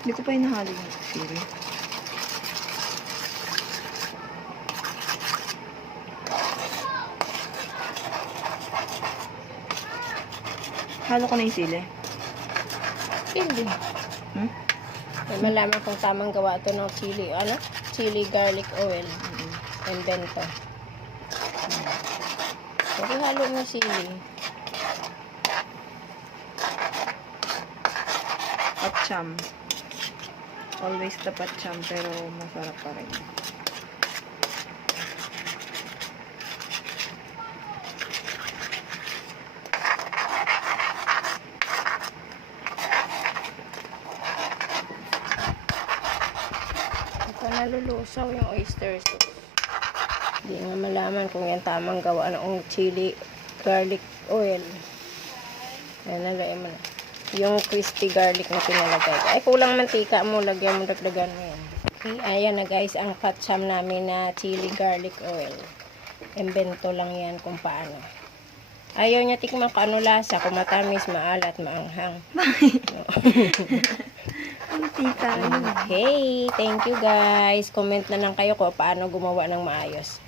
Hindi ko pa hinahalo yung sili. Halo ko na yung sili. Hindi. Hmm? May malaman kung tamang gawa ito ng chili. Ano? Chili garlic oil. Invento. Pero halo mo sili. Patsyam. Always the patsyam, pero masarap pa rin. Ito nalulusaw yung oyster sauce. Hindi nga malaman kung yan tamang gawa ng chili garlic oil. Ayan, nalagyan mo na. Yung crispy garlic na pinalagay. Ay, kulang mantika mo. Lagyan mo, dagdagan mo yan. Okay, ayan na guys, ang patsyam namin na chili garlic oil. Invento lang yan kung paano. Ayaw niya tikman kung ano lasa, kung matamis, maalat, maanghang. Mantika yun. Okay, thank you guys. Comment na lang kayo kung paano gumawa ng maayos.